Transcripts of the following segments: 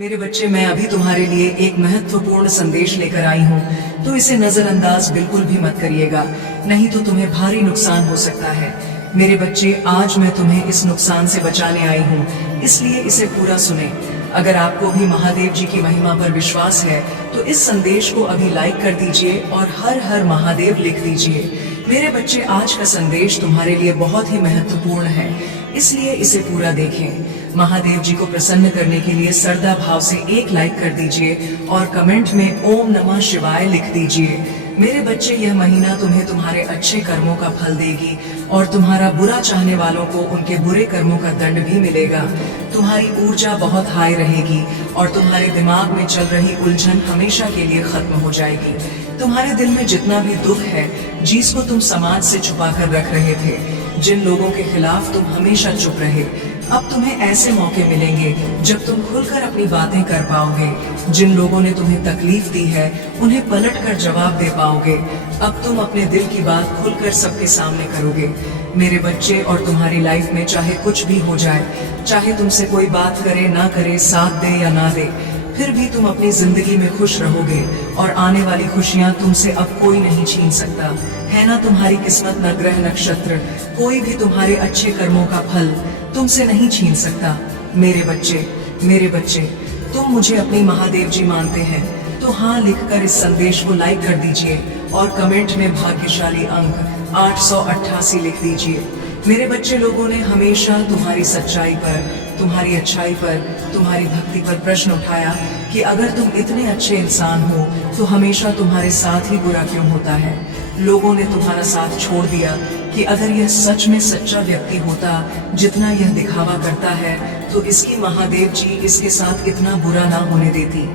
मेरे बच्चे, मैं अभी तुम्हारे लिए एक महत्वपूर्ण संदेश लेकर आई हूँ, तो इसे नजरअंदाज बिल्कुल भी मत करिएगा, नहीं तो तुम्हें भारी नुकसान हो सकता है। मेरे बच्चे, आज मैं तुम्हें इस नुकसान से बचाने आई हूँ, इसलिए इसे पूरा सुने। अगर आपको भी महादेव जी की महिमा पर विश्वास है तो इस संदेश को अभी लाइक कर दीजिए और हर हर महादेव लिख दीजिए। मेरे बच्चे, आज का संदेश तुम्हारे लिए बहुत ही महत्वपूर्ण है, इसलिए इसे पूरा देखें। महादेव जी को प्रसन्न करने के लिए श्रद्धा भाव से एक लाइक कर दीजिए और कमेंट में ओम नमः शिवाय लिख दीजिए। मेरे बच्चे, यह महीना तुम्हें तुम्हारे अच्छे कर्मों का फल देगी और तुम्हारा बुरा चाहने वालों को उनके बुरे कर्मों का दंड भी मिलेगा। तुम्हारी ऊर्जा बहुत हाई रहेगी और तुम्हारे दिमाग में चल रही उलझन हमेशा के लिए खत्म हो जाएगी। तुम्हारे दिल में जितना भी दुख है, जिसको तुम समाज से छुपा कर रख रहे थे, जिन लोगों के खिलाफ तुम हमेशा चुप रहे, अब तुम्हें ऐसे मौके मिलेंगे जब तुम खुलकर अपनी बातें कर पाओगे। जिन लोगों ने तुम्हें तकलीफ दी है, उन्हें पलटकर जवाब दे पाओगे। अब तुम अपने दिल की बात खुलकर सबके सामने करोगे। मेरे बच्चे, और तुम्हारी लाइफ में चाहे कुछ भी हो जाए, चाहे तुमसे कोई बात करे ना करे, साथ दे या ना दे, फिर भी तुम अपनी जिंदगी में खुश रहोगे और आने वाली खुशियां तुमसे अब कोई नहीं छीन सकता। है ना तुम्हारी किस्मत, न ग्रह नक्षत्र, कोई भी तुम्हारे अच्छे कर्मों का फल तुमसे नहीं छीन सकता। मेरे बच्चे, तुम मुझे अपने महादेव जी मानते हैं तो हाँ लिखकर इस संदेश को लाइक कर दीजिए और कमेंट में भाग्यशाली अंक 888 लिख दीजिए। मेरे बच्चे, लोगों ने हमेशा तुम्हारी सच्चाई पर, तुम्हारी अच्छाई पर, तुम्हारी भक्ति पर प्रश्न उठाया कि अगर तुम इतने अच्छे इंसान हो तो हमेशा तुम्हारे साथ ही बुरा क्यों होता है। लोगों ने तुम्हारा साथ छोड़ दिया कि अगर यह सच में सच्चा व्यक्ति होता जितना यह दिखावा करता है तो इसकी महादेव जी इसके साथ इतना बुरा ना होने देती।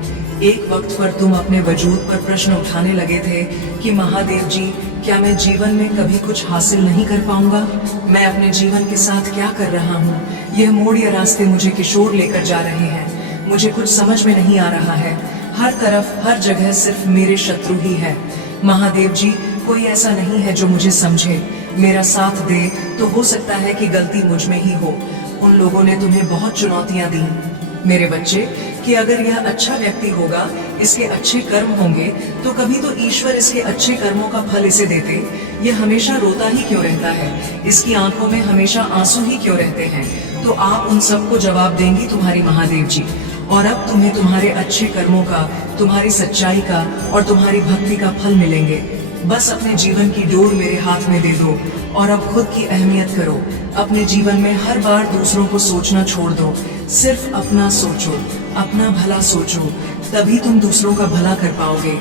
एक वक्त पर तुम अपने वजूद पर प्रश्न उठाने लगे थे कि महादेव जी, क्या मैं जीवन में कभी कुछ हासिल नहीं कर पाऊंगा? मैं अपने जीवन के साथ क्या कर रहा हूँ? यह मोड़ या रास्ते मुझे किशोर लेकर जा रहे हैं, मुझे कुछ समझ में नहीं आ रहा है। हर तरफ, हर जगह सिर्फ मेरे शत्रु ही है। महादेव जी, कोई ऐसा नहीं है जो मुझे समझे, मेरा साथ दे, तो हो सकता है कि गलती मुझ में ही हो। उन लोगों ने तुम्हें बहुत चुनौतियां दी मेरे बच्चे, कि अगर यह अच्छा व्यक्ति होगा, इसके अच्छे कर्म होंगे, तो कभी तो ईश्वर इसके अच्छे कर्मों का फल इसे देते। यह हमेशा रोता ही क्यों रहता है? इसकी आंखों में हमेशा आंसू ही क्यों रहते हैं? तो आप उन सबको जवाब देंगी तुम्हारी महादेव जी। और अब तुम्हें तुम्हारे अच्छे कर्मों का, तुम्हारी सच्चाई का और तुम्हारी भक्ति का फल मिलेंगे। बस अपने जीवन की डोर मेरे हाथ में दे दो और अब खुद की अहमियत करो। अपने जीवन में हर बार दूसरों को सोचना छोड़ दो, सिर्फ अपना सोचो, अपना भला सोचो, तभी तुम दूसरों का भला कर पाओगे।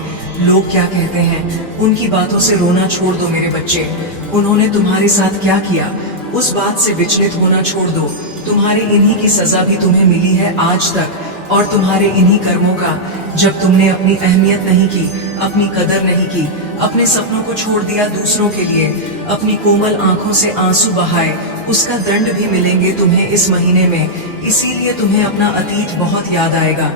लोग क्या कहते हैं, उनकी बातों से रोना छोड़ दो मेरे बच्चे। उन्होंने तुम्हारे साथ क्या किया, उस बात से विचलित होना छोड़ दो। तुम्हारे इन्हीं की सजा भी तुम्हें मिली है आज तक, और तुम्हारे इन्हीं कर्मों का, जब तुमने अपनी अहमियत नहीं की, अपनी कदर नहीं की, अपने सपनों को छोड़ दिया दूसरों के लिए, अपनी कोमल आंखों से आंसू बहाए, उसका दंड भी मिलेंगे तुम्हें इस महीने में। इसीलिए तुम्हें अपना अतीत बहुत याद आएगा,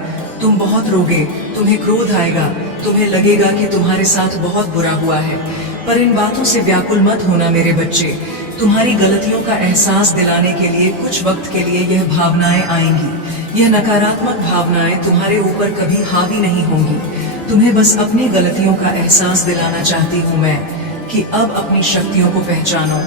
तुम बहुत रोगे, तुम्हें क्रोध आएगा, तुम्हें लगेगा कि तुम्हारे साथ बहुत बुरा हुआ है। पर इन बातों से व्याकुल मत होना मेरे बच्चे। तुम्हारी गलतियों का एहसास दिलाने के लिए कुछ वक्त के लिए यह भावनाएं आएंगी। यह नकारात्मक भावनाएं तुम्हारे ऊपर कभी हावी नहीं होंगी। तुम्हें बस अपनी गलतियों का एहसास दिलाना चाहती हूँ मैं, कि अब अपनी शक्तियों को पहचानो,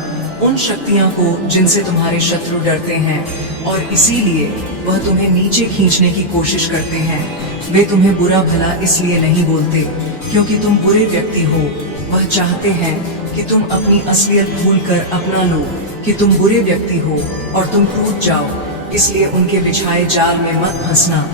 उन शक्तियों को जिनसे तुम्हारे शत्रु डरते हैं और इसीलिए वह तुम्हें नीचे खींचने की कोशिश करते हैं। वे तुम्हें बुरा भला इसलिए नहीं बोलते क्योंकि तुम बुरे व्यक्ति हो, वह चाहते हैं कि तुम अपनी असलियत भूलकर अपना लो कि तुम बुरे व्यक्ति हो और तुम टूट जाओ। इसलिए उनके बिछाए जाल में मत फंसना।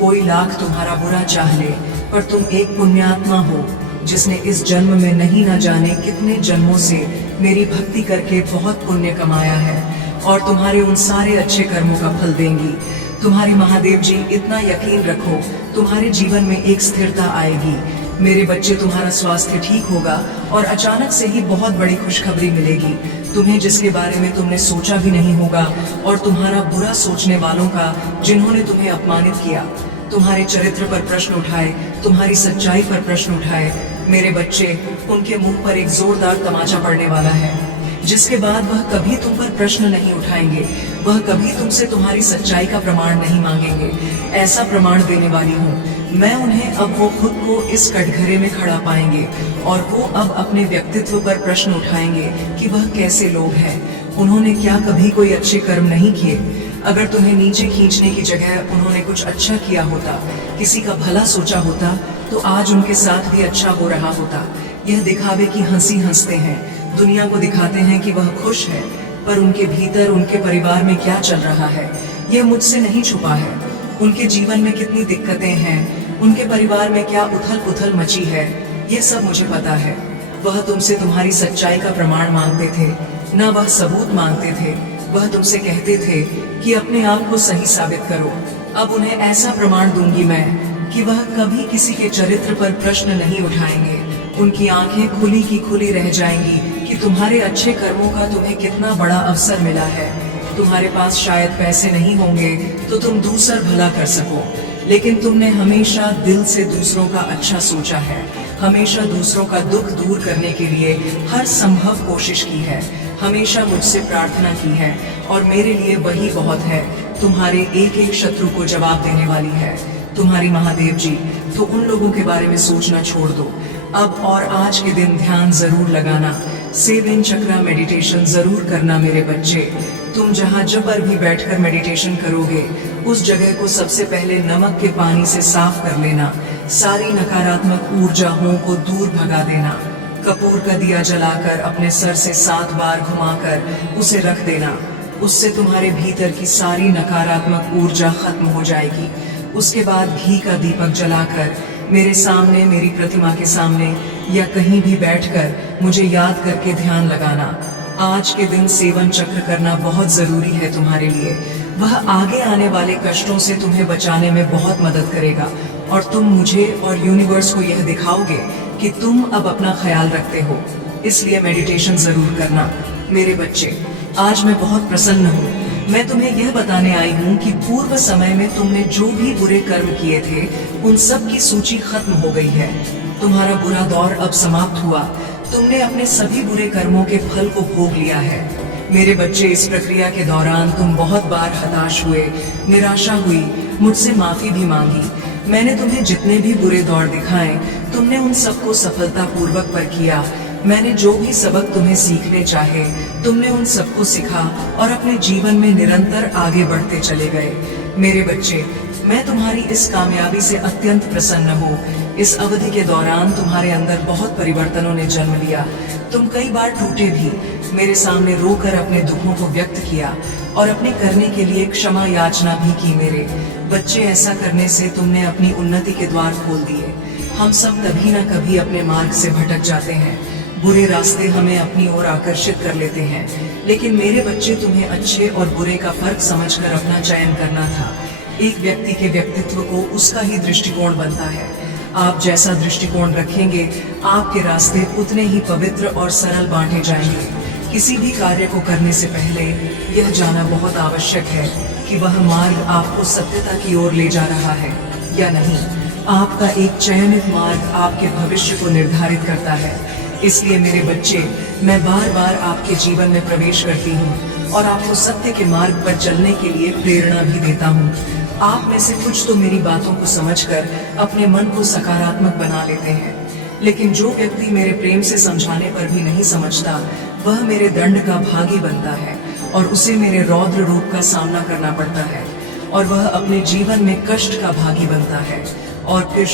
कोई लाख तुम्हारा बुरा चाह ले, पर तुम एक पुण्यात्मा हो जिसने इस जन्म में नहीं न जाने कितने जन्मों से मेरी भक्ति करके बहुत पुण्य कमाया है, और तुम्हारे उन सारे अच्छे कर्मों का फल देंगी तुम्हारी महादेव जी। इतना यकीन रखो, तुम्हारे जीवन में एक स्थिरता आएगी मेरे बच्चे। तुम्हारा स्वास्थ्य ठीक होगा और अचानक से ही बहुत बड़ी खुशखबरी मिलेगी तुम्हें, जिसके बारे में तुमने सोचा भी नहीं होगा। और तुम्हारा बुरा सोचने वालों का, जिन्होंने तुम्हें अपमानित किया, तुम्हारे चरित्र पर प्रश्न उठाए, तुम्हारी सच्चाई पर प्रश्न उठाए मेरे बच्चे, उनके मुंह पर एक जोरदार तमाचा पड़ने वाला है, जिसके बाद वह कभी तुम पर प्रश्न नहीं उठाएंगे। वह कभी तुमसे तुम्हारी सच्चाई का प्रमाण नहीं मांगेंगे। ऐसा प्रमाण देने वाली हूँ मैं उन्हें। अब वो खुद को इस कटघरे में खड़ा पाएंगे और वो अब अपने व्यक्तित्व पर प्रश्न उठाएंगे कि वह कैसे लोग हैं। उन्होंने क्या कभी कोई अच्छे कर्म नहीं किए? अगर तुम्हें नीचे खींचने की जगह उन्होंने कुछ अच्छा किया होता, किसी का भला सोचा होता, तो आज उनके साथ भी अच्छा हो रहा होता। यह दिखावे की हंसी हंसते हैं, दुनिया को दिखाते हैं कि वह खुश है, पर उनके भीतर उनके परिवार में क्या चल रहा है यह मुझसे नहीं छुपा है। उनके जीवन में कितनी दिक्कतें हैं, उनके परिवार में क्या उथल पुथल मची है, यह सब मुझे पता है। वह तुमसे तुम्हारी सच्चाई का प्रमाण मांगते थे, न वह सबूत मांगते थे। वह तुमसे कहते थे कि अपने आप को सही साबित करो। अब उन्हें ऐसा प्रमाण दूंगी मैं कि वह कभी किसी के चरित्र पर प्रश्न नहीं उठाएंगे। उनकी आंखें खुली की खुली रह जाएंगी कि तुम्हारे अच्छे कर्मों का तुम्हें कितना बड़ा अवसर मिला है। तुम्हारे पास शायद पैसे नहीं होंगे तो तुम दूसरा भला कर सको, लेकिन तुमने हमेशा दिल से दूसरों का अच्छा सोचा है, हमेशा दूसरों का दुख दूर करने के लिए हर संभव कोशिश की है, हमेशा मुझसे प्रार्थना की है और मेरे लिए वही बहुत है। तुम्हारे एक एक शत्रु को जवाब देने वाली है तुम्हारी महादेव जी। तो उन लोगों के बारे में सोचना छोड़ दो अब और आज के दिन ध्यान जरूर लगाना, 7 चक्रा मेडिटेशन जरूर करना मेरे बच्चे। तुम जहाँ जब पर भी बैठकर मेडिटेशन करोगे उस जगह को सबसे पहले नमक के पानी से साफ कर लेना। सारी नकारात्मक ऊर्जाओं को दूर भगा देना। कपूर का दिया जलाकर अपने सर से 7 बार घुमाकर उसे रख देना। उससे तुम्हारे भीतर की सारी नकारात्मक ऊर्जा खत्म हो जाएगी। उसके बाद घी का दीपक जलाकर मेरे सामने, मेरी प्रतिमा के सामने या कहीं भी बैठकर मुझे याद करके ध्यान लगाना। आज के दिन 7 चक्र करना बहुत जरूरी है तुम्हारे लिए। वह आगे आने वाले कष्टों से तुम्हें बचाने में बहुत मदद करेगा और तुम मुझे और यूनिवर्स को यह दिखाओगे कि तुम अब अपना ख्याल रखते हो। इसलिए मेडिटेशन जरूर करना मेरे बच्चे। आज मैं बहुत प्रसन्न हूँ। मैं तुम्हें यह बताने आई हूँ कि पूर्व समय में तुमने जो भी बुरे कर्म किए थे उन सब की सूची खत्म हो गई है। तुम्हारा बुरा दौर अब समाप्त हुआ। तुमने अपने सभी बुरे कर्मों के फल को भोग लिया है मेरे बच्चे। इस प्रक्रिया के दौरान तुम बहुत बार हताश हुए, निराशा हुई, मुझसे माफी भी मांगी। मैंने तुम्हें जितने भी बुरे दौर दिखाए तुमने उन सबको सफलतापूर्वक पर किया। मैंने जो भी सबक तुम्हें सीखने चाहे तुमने उन सबको सीखा और अपने जीवन में निरंतर आगे बढ़ते चले गए मेरे बच्चे। मैं तुम्हारी इस कामयाबी से अत्यंत प्रसन्न हूँ। इस अवधि के दौरान तुम्हारे अंदर बहुत परिवर्तनों ने जन्म लिया। तुम कई बार टूटे भी, मेरे सामने रोकर अपने दुखों को व्यक्त किया और अपने करने के लिए क्षमा याचना भी की मेरे बच्चे। ऐसा करने से तुमने अपनी उन्नति के द्वार खोल दिए। हम सब कभी न कभी अपने मार्ग से भटक जाते हैं। बुरे रास्ते हमें अपनी ओर आकर्षित कर लेते हैं, लेकिन मेरे बच्चे तुम्हें अच्छे और बुरे का फर्क समझकर अपना चयन करना था। एक व्यक्ति के व्यक्तित्व को उसका ही दृष्टिकोण बनता है। आप जैसा दृष्टिकोण रखेंगे आपके रास्ते उतने ही पवित्र और सरल बांटे जाएंगे। किसी भी कार्य को करने से पहले यह जानना बहुत आवश्यक है कि वह मार्ग आपको सत्यता की ओर ले जा रहा है या नहीं। आपका एक चयनित मार्ग आपके भविष्य को निर्धारित करता है। इसलिए मेरे बच्चे, मैं बार बार आपके जीवन में प्रवेश करती हूँ और आपको सत्य के मार्ग पर चलने के लिए प्रेरणा भी देता हूँ। आप में से कुछ तो मेरी बातों को समझकर अपने मन को सकारात्मक बना लेते हैं, लेकिन जो व्यक्ति मेरे प्रेम से समझाने पर भी नहीं समझता वह मेरे दंड का भागी बनता है और उसे मेरे रौद्र रूप का सामना करना पड़ता है और वह अपने जीवन में कष्ट का भागी बनता है और फिर